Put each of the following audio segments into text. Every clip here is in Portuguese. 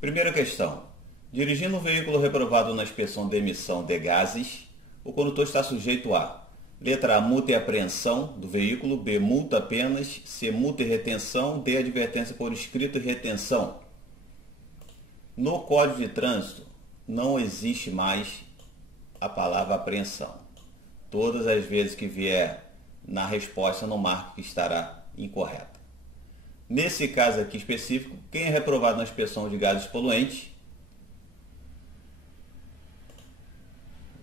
Primeira questão. Dirigindo um veículo reprovado na inspeção de emissão de gases, o condutor está sujeito a: letra A, multa e apreensão do veículo; B, multa apenas; C, multa e retenção; D, advertência por escrito e retenção. No Código de Trânsito não existe mais a palavra apreensão. Todas as vezes que vier na resposta, não marque que estará incorreta. Nesse caso aqui específico, quem é reprovado na inspeção de gases poluentes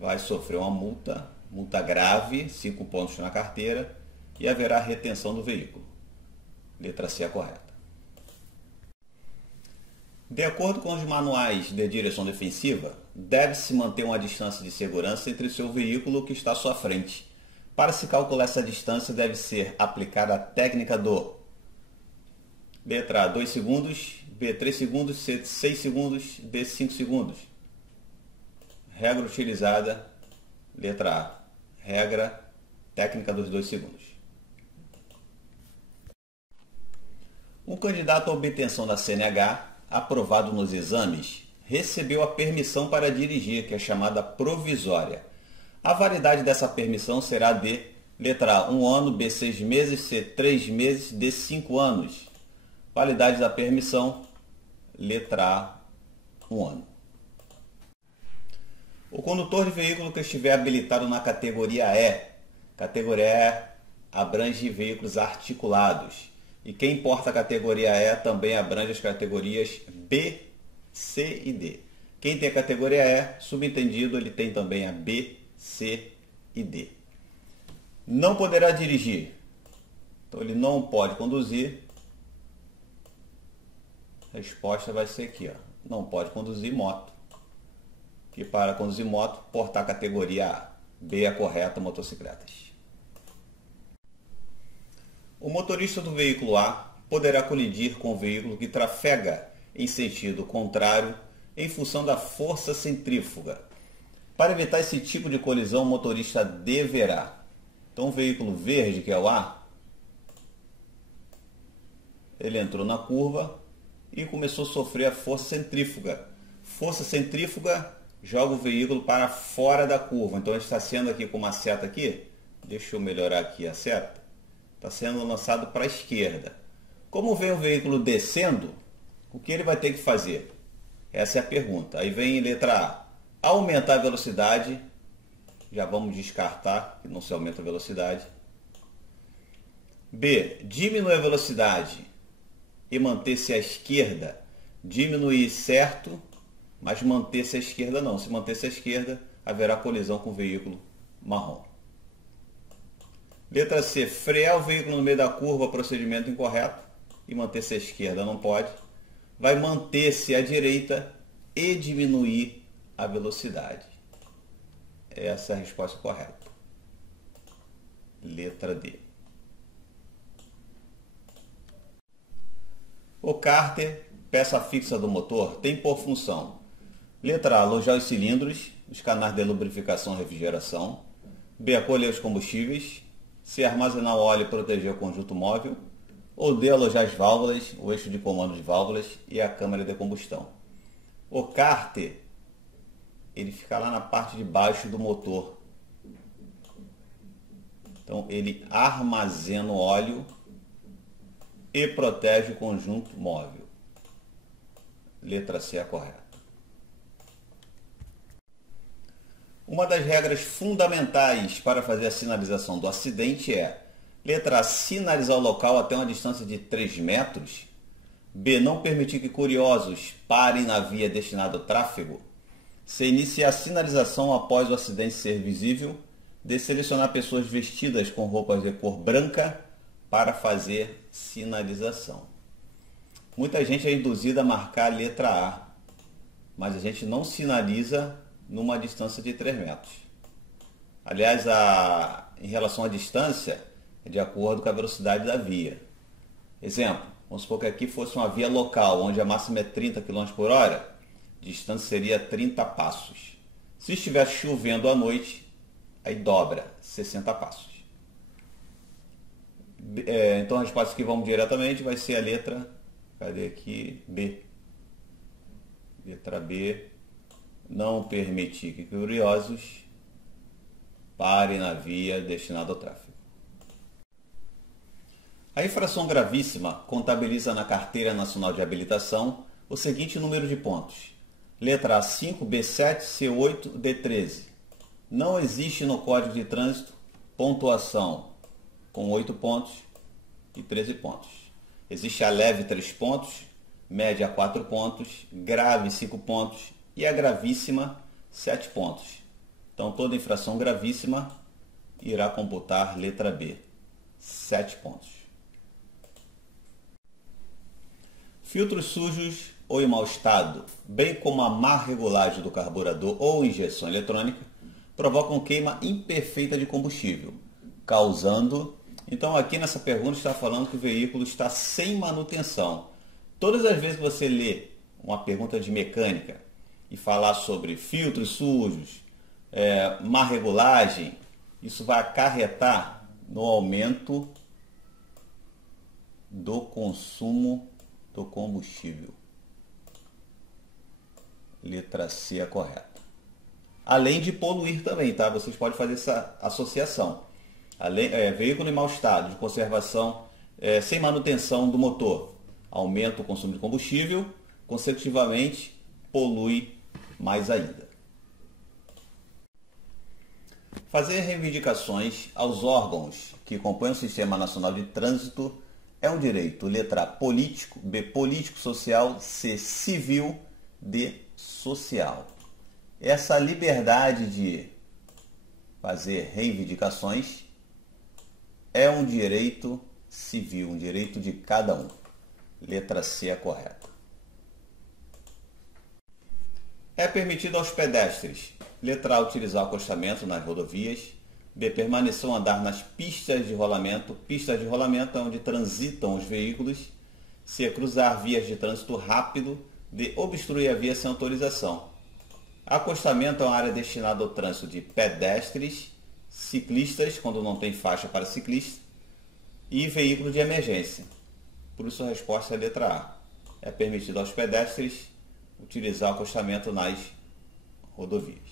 vai sofrer uma multa grave, 5 pontos na carteira, e haverá retenção do veículo. Letra C é a correta. De acordo com os manuais de direção defensiva, deve-se manter uma distância de segurança entre o seu veículo que está à sua frente. Para se calcular essa distância, deve ser aplicada a técnica do: letra A, 2 segundos; B, 3 segundos; C, 6 segundos; D, 5 segundos. Regra utilizada, letra A, regra técnica dos 2 segundos. Um candidato à obtenção da CNH, aprovado nos exames, recebeu a permissão para dirigir, que é chamada provisória. A validade dessa permissão será de: letra A, 1 ano; B, 6 meses; C, 3 meses; D, 5 anos. Validade da permissão, letra A, 1 ano. O condutor de veículo que estiver habilitado na categoria E abrange veículos articulados. E quem porta a categoria E também abrange as categorias B, C e D. Quem tem a categoria E, subentendido, ele tem também a B, C e D. Não poderá dirigir. Então ele não pode conduzir. A resposta vai ser aqui, ó. Não pode conduzir moto. Que para conduzir moto, portar a categoria A. B é a correta, motocicletas. O motorista do veículo A poderá colidir com o veículo que trafega em sentido contrário em função da força centrífuga. Para evitar esse tipo de colisão, o motorista deverá: então o veículo verde, que é o A, ele entrou na curva e começou a sofrer a força centrífuga. Força centrífuga joga o veículo para fora da curva. Então ele está sendo aqui com uma seta aqui. Deixa eu melhorar aqui a seta. Está sendo lançado para a esquerda. Como vem o veículo descendo, o que ele vai ter que fazer? Essa é a pergunta. Aí vem letra A: aumentar a velocidade. Já vamos descartar que não se aumenta a velocidade. B, diminuir a velocidade e manter-se à esquerda. Diminuir certo, mas manter-se à esquerda não. Se manter-se à esquerda, haverá colisão com o veículo marrom. Letra C, frear o veículo no meio da curva, procedimento incorreto. E manter-se à esquerda não pode. Vai manter-se à direita e diminuir a velocidade. Essa é a resposta correta. Letra D. O cárter, peça fixa do motor, tem por função: letra A, alojar os cilindros, os canais de lubrificação e refrigeração. B, acolher os combustíveis. C, armazenar o óleo e proteger o conjunto móvel. Ou D, alojar as válvulas, o eixo de comando de válvulas e a câmara de combustão. O cárter, ele fica lá na parte de baixo do motor. Então ele armazena o óleo e protege o conjunto móvel. Letra C é a correta. Uma das regras fundamentais para fazer a sinalização do acidente é: letra A, sinalizar o local até uma distância de 3 metros. B, não permitir que curiosos parem na via destinada ao tráfego. C, iniciar a sinalização após o acidente ser visível. D, selecionar pessoas vestidas com roupas de cor branca para fazer sinalização. Muita gente é induzida a marcar a letra A, mas a gente não sinaliza numa distância de 3 metros. Aliás, em relação à distância, é de acordo com a velocidade da via. Exemplo, vamos supor que aqui fosse uma via local, onde a máxima é 30 km por hora, a distância seria 30 passos. Se estiver chovendo à noite, aí dobra, 60 passos. Então a resposta que vamos diretamente vai ser a letra, cadê aqui? B. Letra B, não permitir que curiosos parem na via destinada ao tráfego. A infração gravíssima contabiliza na Carteira Nacional de Habilitação o seguinte número de pontos. Letra A 5, B 7, C 8, D 13. Não existe no Código de Trânsito pontuação com 8 pontos e 13 pontos. Existe a leve 3 pontos, média 4 pontos, grave 5 pontos e a gravíssima 7 pontos. Então toda infração gravíssima irá computar letra B, 7 pontos. Filtros sujos ou em mau estado, bem como a má regulagem do carburador ou injeção eletrônica, provocam queima imperfeita de combustível, causando... Então aqui nessa pergunta está falando que o veículo está sem manutenção. Todas as vezes que você lê uma pergunta de mecânica e falar sobre filtros sujos, má regulagem, isso vai acarretar no aumento do consumo do combustível. Letra C é correta. Além de poluir também, tá? Vocês podem fazer essa associação. Veículo em mau estado de conservação, sem manutenção do motor, aumenta o consumo de combustível, consecutivamente polui mais ainda. Fazer reivindicações aos órgãos que compõem o Sistema Nacional de Trânsito é um direito. Letra A, político, B, político-social, C, civil, D, social. Essa liberdade de fazer reivindicações é um direito civil, um direito de cada um. Letra C é correta. É permitido aos pedestres. Letra A, utilizar o acostamento nas rodovias. B, permanecer ou andar nas pistas de rolamento. Pistas de rolamento é onde transitam os veículos. C, cruzar vias de trânsito rápido. D, obstruir a via sem autorização. Acostamento é uma área destinada ao trânsito de pedestres, ciclistas, quando não tem faixa para ciclista, e veículo de emergência. Por isso a resposta é a letra A. É permitido aos pedestres utilizar o acostamento nas rodovias.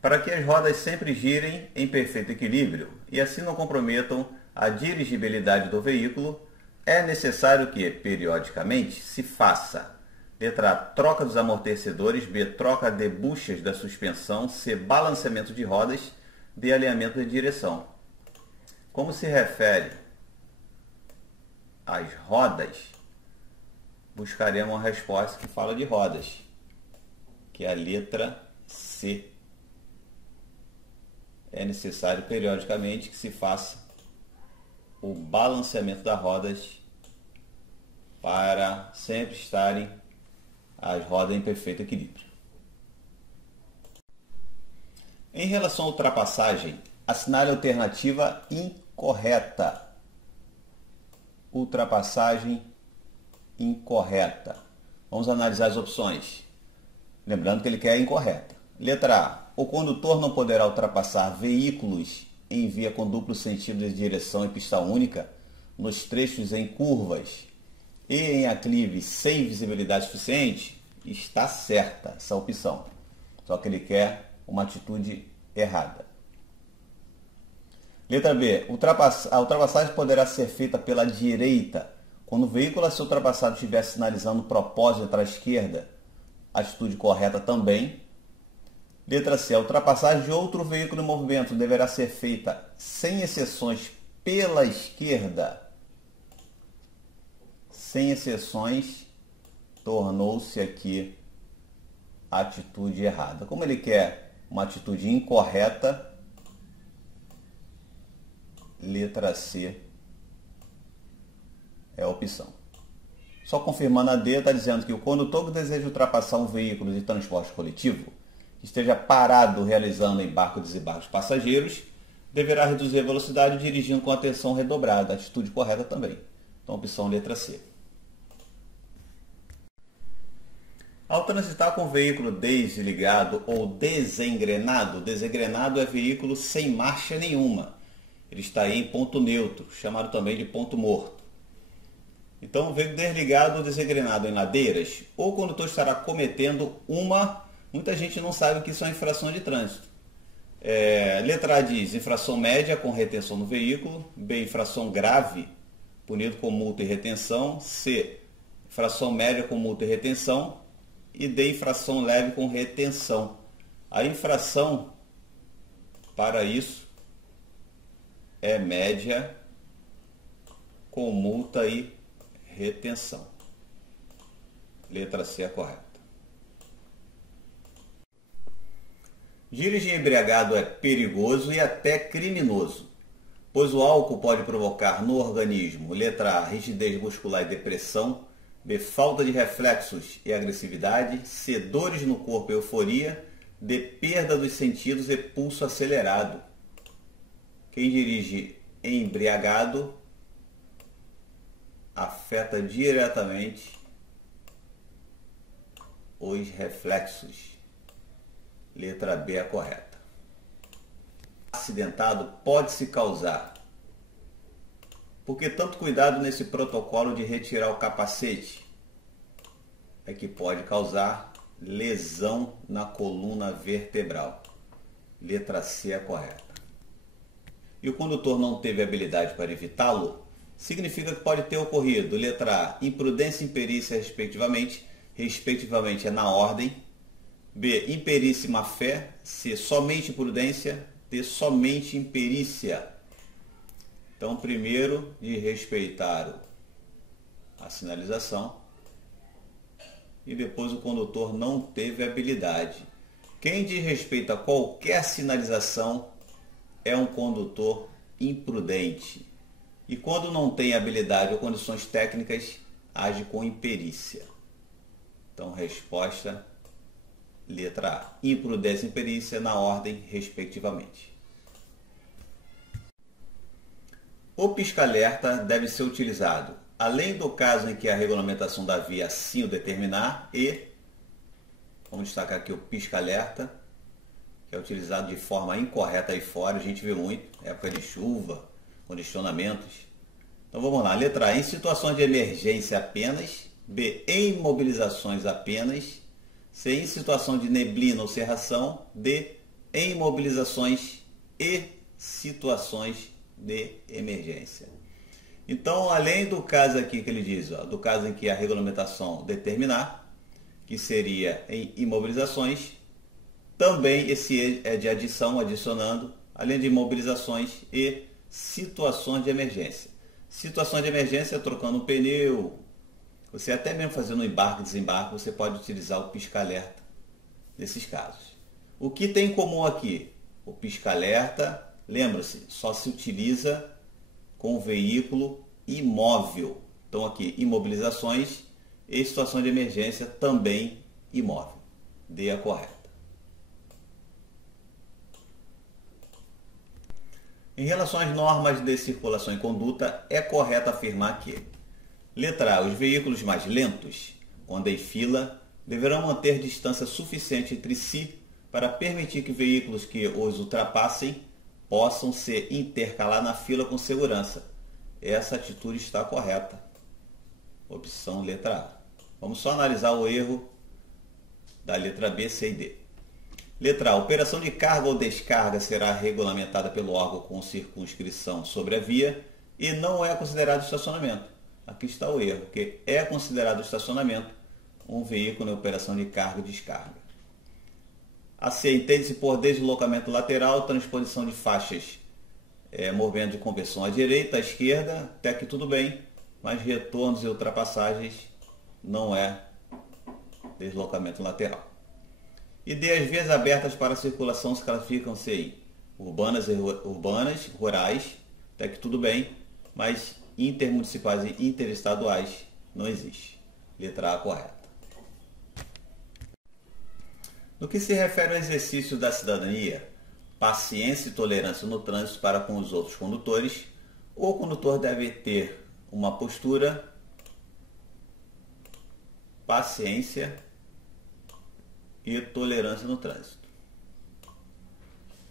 Para que as rodas sempre girem em perfeito equilíbrio e assim não comprometam a dirigibilidade do veículo, é necessário que, periodicamente, se faça: letra A, troca dos amortecedores, B, troca de buchas da suspensão, C, balanceamento de rodas, D, alinhamento de direção. Como se refere às rodas, buscaremos uma resposta que fala de rodas, que é a letra C. É necessário periodicamente que se faça o balanceamento das rodas para sempre estarem as rodas em perfeito equilíbrio. Em relação à ultrapassagem, assinale a alternativa incorreta. Ultrapassagem incorreta. Vamos analisar as opções. Lembrando que ele quer a incorreta. Letra A. O condutor não poderá ultrapassar veículos em via com duplo sentido de direção e pista única nos trechos em curvas e em aclive sem visibilidade suficiente. Está certa essa opção. Só que ele quer uma atitude errada. Letra B. A ultrapassagem poderá ser feita pela direita quando o veículo a ser ultrapassado estiver sinalizando o propósito de entrar à esquerda. Atitude correta também. Letra C. A ultrapassagem de outro veículo em movimento deverá ser feita sem exceções pela esquerda. Sem exceções, tornou-se aqui a atitude errada. Como ele quer uma atitude incorreta, letra C é a opção. Só confirmando a D, está dizendo que o condutor que deseja ultrapassar um veículo de transporte coletivo que esteja parado realizando embarque e desembarque de passageiros deverá reduzir a velocidade dirigindo com atenção redobrada. Atitude correta também. Então, opção letra C. Ao transitar com o veículo desligado ou desengrenado é veículo sem marcha nenhuma. Ele está aí em ponto neutro, chamado também de ponto morto. Então, veículo desligado ou desengrenado em ladeiras, ou o condutor estará cometendo muita gente não sabe o que isso é infração de trânsito. Letra A diz infração média com retenção no veículo, B, infração grave, punido com multa e retenção, C, infração média com multa e retenção, e D, infração leve com retenção. A infração para isso é média com multa e retenção. Letra C é correta. Dirigir embriagado é perigoso e até criminoso, pois o álcool pode provocar no organismo, letra A, rigidez muscular e depressão, B, falta de reflexos e agressividade, C, dores no corpo e euforia, D, perda dos sentidos e pulso acelerado. Quem dirige embriagado afeta diretamente os reflexos. Letra B é correta. Acidentado pode se causar. Por que tanto cuidado nesse protocolo de retirar o capacete? É que pode causar lesão na coluna vertebral. Letra C é correta. E o condutor não teve habilidade para evitá-lo? Significa que pode ter ocorrido, letra A, imprudência e imperícia, respectivamente. Respectivamente é na ordem. B, imperícia e má fé. C, somente imprudência. D, somente imperícia. Então, primeiro, de respeitar a sinalização. E depois o condutor não teve habilidade. Quem desrespeita qualquer sinalização é um condutor imprudente. E quando não tem habilidade ou condições técnicas, age com imperícia. Então, resposta, letra A. Imprudência e imperícia na ordem, respectivamente. O pisca-alerta deve ser utilizado, além do caso em que a regulamentação da via assim o determinar, e, vamos destacar aqui o pisca-alerta, que é utilizado de forma incorreta aí fora, a gente vê muito, época de chuva, condicionamentos. Então vamos lá, letra A, em situações de emergência apenas, B, em mobilizações apenas, C, em situação de neblina ou cerração, D, em mobilizações e situações de emergência. Então, além do caso aqui que ele diz, do caso em que a regulamentação determinar, que seria em imobilizações, também esse é de adição, adicionando, além de imobilizações e situações de emergência. Situações de emergência, trocando um pneu, você até mesmo fazendo um embarque e desembarque, você pode utilizar o pisca-alerta nesses casos. O que tem em comum aqui? O pisca-alerta, lembra-se, só se utiliza com o veículo imóvel. Então aqui, imobilizações e situações de emergência também imóvel. D é a correta. Em relação às normas de circulação e conduta, é correto afirmar que, letra A, os veículos mais lentos, quando em fila, deverão manter distância suficiente entre si para permitir que veículos que os ultrapassem possam se intercalar na fila com segurança. Essa atitude está correta. Opção letra A. Vamos só analisar o erro da letra B, C e D. Letra A. Operação de carga ou descarga será regulamentada pelo órgão com circunscrição sobre a via e não é considerado estacionamento. Aqui está o erro, porque é considerado estacionamento um veículo em operação de carga e descarga. A C, entende-se por deslocamento lateral, transposição de faixas, movimento de conversão à direita, à esquerda, até que tudo bem, mas retornos e ultrapassagens não é deslocamento lateral. E D, as vias abertas para circulação se classificam-se em urbanas, rurais, até que tudo bem, mas intermunicipais e interestaduais não existe. Letra A correta. No que se refere ao exercício da cidadania, paciência e tolerância no trânsito para com os outros condutores, o condutor deve ter uma postura, paciência e tolerância no trânsito.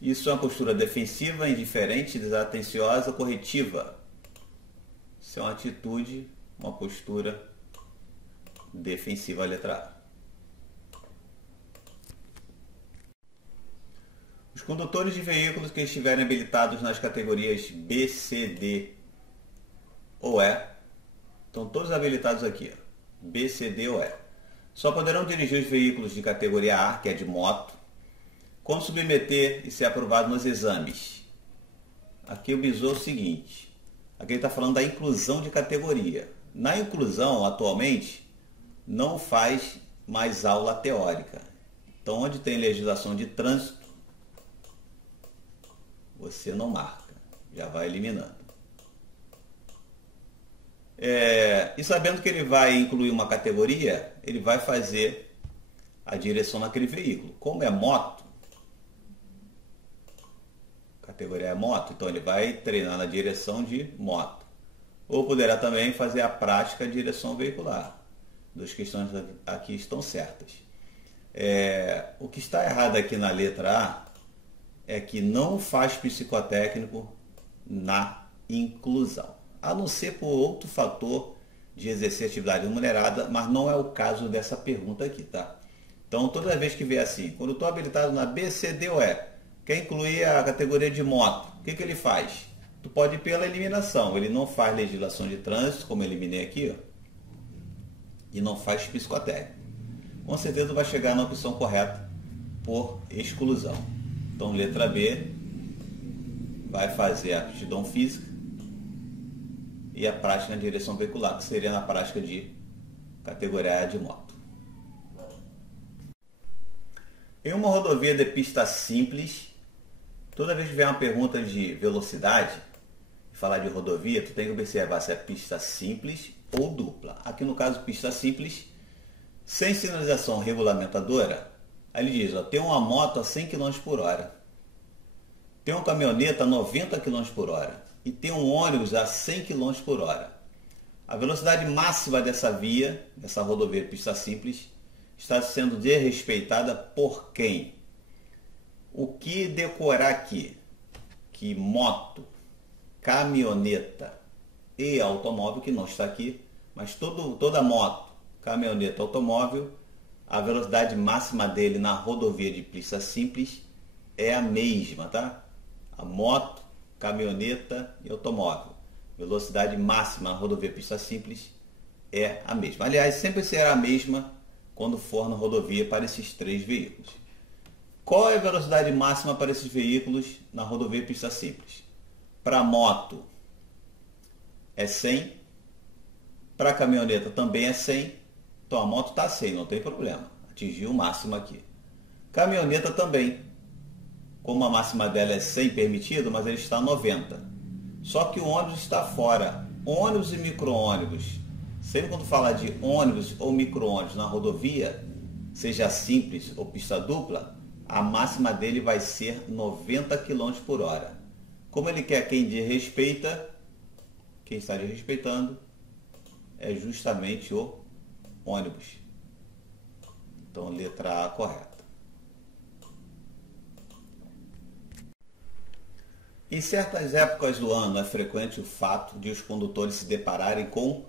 Isso é uma postura defensiva, indiferente, desatenciosa, corretiva. Isso é uma atitude uma postura defensiva, a letra A. Os condutores de veículos que estiverem habilitados nas categorias B, C, D ou E, estão todos habilitados aqui, B, C, D ou E. Só poderão dirigir os veículos de categoria A, que é de moto, quando submeter e ser aprovado nos exames. Aqui o bizu é o seguinte, aqui ele está falando da inclusão de categoria. Na inclusão, atualmente, não faz mais aula teórica. Então, onde tem legislação de trânsito, você não marca, já vai eliminando. E sabendo que ele vai incluir uma categoria, ele vai fazer a direção naquele veículo. Como é moto, categoria é moto, então ele vai treinar na direção de moto. Ou poderá também fazer a prática de direção veicular. Duas questões aqui estão certas. O que está errado aqui na letra A é que não faz psicotécnico na inclusão, a não ser por outro fator de exercer atividade remunerada, mas não é o caso dessa pergunta aqui, tá? Então, toda vez que vier assim, quando eu estou habilitado na B, C, D ou E, quer incluir a categoria de moto, o que ele faz? Tu pode ir pela eliminação, ele não faz legislação de trânsito, como eu eliminei aqui, ó, e não faz psicotécnico. Com certeza vai chegar na opção correta por exclusão. Então, letra B vai fazer a aptidão física e a prática na direção veicular, que seria na prática de categoria A de moto. Em uma rodovia de pista simples, toda vez que vier uma pergunta de velocidade, falar de rodovia, tu tem que observar se é pista simples ou dupla. Aqui no caso, pista simples, sem sinalização regulamentadora, aí ele diz, ó, tem uma moto a 100 km por hora, tem uma caminhoneta a 90 km por hora e tem um ônibus a 100 km por hora. A velocidade máxima dessa via, dessa rodovia de pista simples, está sendo desrespeitada por quem? O que decorar aqui? Que moto, caminhoneta e automóvel, que não está aqui, mas toda moto, caminhoneta, automóvel, a velocidade máxima dele na rodovia de pista simples é a mesma, tá? A moto, caminhoneta e automóvel. Velocidade máxima na rodovia pista simples é a mesma. Aliás, sempre será a mesma quando for na rodovia para esses três veículos. Qual é a velocidade máxima para esses veículos na rodovia pista simples? Para moto é 100, para caminhoneta também é 100, então a moto está 100, não tem problema, atingiu o máximo aqui. Caminhoneta também, como a máxima dela é 100 permitido, mas ele está 90. Só que o ônibus está fora. Ônibus e micro-ônibus, sempre quando falar de ônibus ou micro-ônibus na rodovia, seja simples ou pista dupla, a máxima dele vai ser 90 km por hora. Como ele quer quem desrespeita, quem está desrespeitando é justamente o ônibus. Então, letra A correta. Em certas épocas do ano é frequente o fato de os condutores se depararem com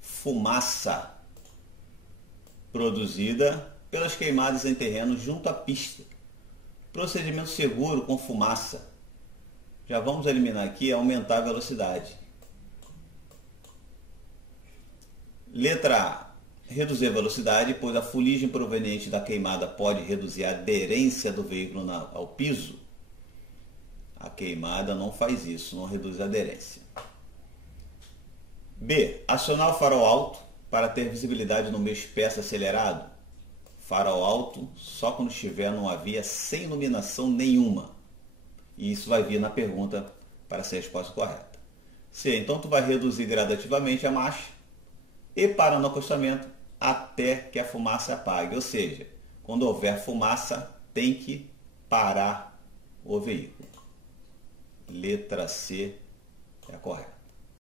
fumaça produzida pelas queimadas em terrenos junto à pista. Procedimento seguro com fumaça. Já vamos eliminar aqui, aumentar a velocidade. Letra A. Reduzir a velocidade, pois a fuligem proveniente da queimada pode reduzir a aderência do veículo ao piso. A queimada não faz isso, não reduz a aderência. B. Acionar o farol alto para ter visibilidade no meio espesso acelerado. Farol alto só quando estiver numa via sem iluminação nenhuma. E isso vai vir na pergunta para ser a resposta correta. C. Então tu vai reduzir gradativamente a marcha e parar no acostamento até que a fumaça apague. Ou seja, quando houver fumaça, tem que parar o veículo. Letra C é a correta.